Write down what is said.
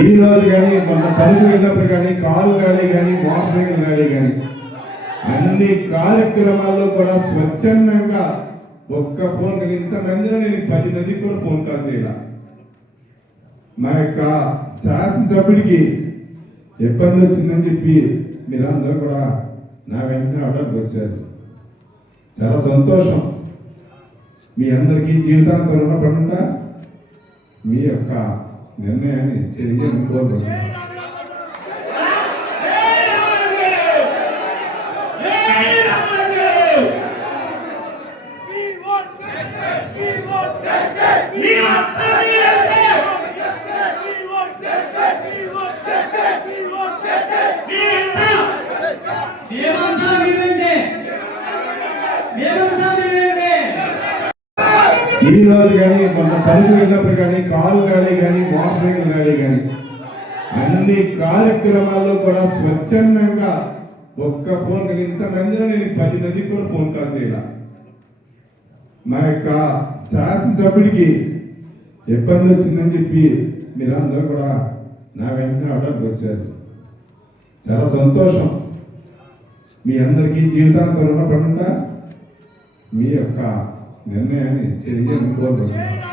ఈ రోజు కానీ మన తలుపు వెళ్ళినప్పుడు కానీ కాలు గాలి కానీ మోటార్ కానీ గాలి కానీ అన్ని కార్యక్రమాల్లో కూడా స్వచ్ఛందంగా ఒక్క ఫోన్ కానీ ఇంతమందిలో నేను పది మందికి కూడా ఫోన్ కాల్ చేయాల. మా యొక్క శాసనసభ్యుడికి ఇబ్బంది వచ్చిందని చెప్పి మీరందరూ కూడా నా వెంటనే అవడానికి వచ్చారు. చాలా సంతోషం. మీ అందరికీ జీవితాంతం రుణపడకుండా మీ యొక్క నిర్ణయాన్ని తెలియజేయడం కోరుకుంటున్నాను We ఈరోజు కానీ మన తల్లి వెళ్ళినప్పుడు కానీ కాలు గాలి కానీ మోటార్ కానీ గాలి కానీ అన్ని కార్యక్రమాల్లో కూడా స్వచ్ఛందంగా ఒక్క ఫోన్ కానీ ఇంతమందిలో నేను పది మందికి కూడా ఫోన్ కాల్ చేయాల. మా యొక్క శాసనసభ్యుడికి ఇబ్బంది వచ్చిందని చెప్పి మీరందరూ కూడా నా వెంటనే అవడానికి వచ్చారు. చాలా సంతోషం. మీ అందరికీ జీవితాంతం రుణపడకుండా మీ యొక్క నిర్ణయాన్ని కోరుకుంటున్నాను